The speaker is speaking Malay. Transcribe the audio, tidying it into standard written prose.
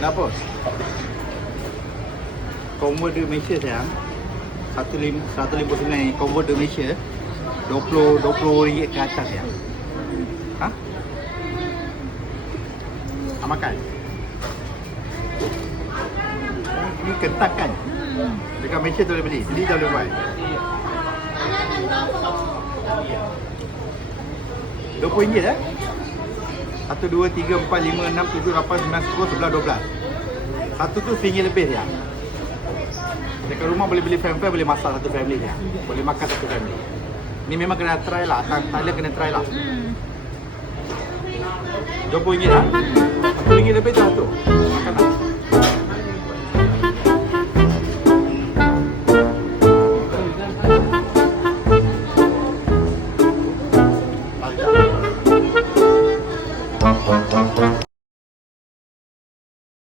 Kenapa? Convert duit Malaysia sayang. 150 convert duit Malaysia 20 ringgit ke atas ya. Ha? Makan. Ini kentang kan? Dekat Malaysia tu boleh beli. Sini tak boleh buat. RM20 eh? 1, 2, 3, 4, 5, 6, 7, 8, 9, 10, 11, 12. Satu tu RM1 lebih ya. Dekat rumah boleh beli family, boleh masak satu family ya. Boleh makan satu family. Ni memang kena try lah. Thailand kena try lah. RM20 lah. RM1 lebih tu satu.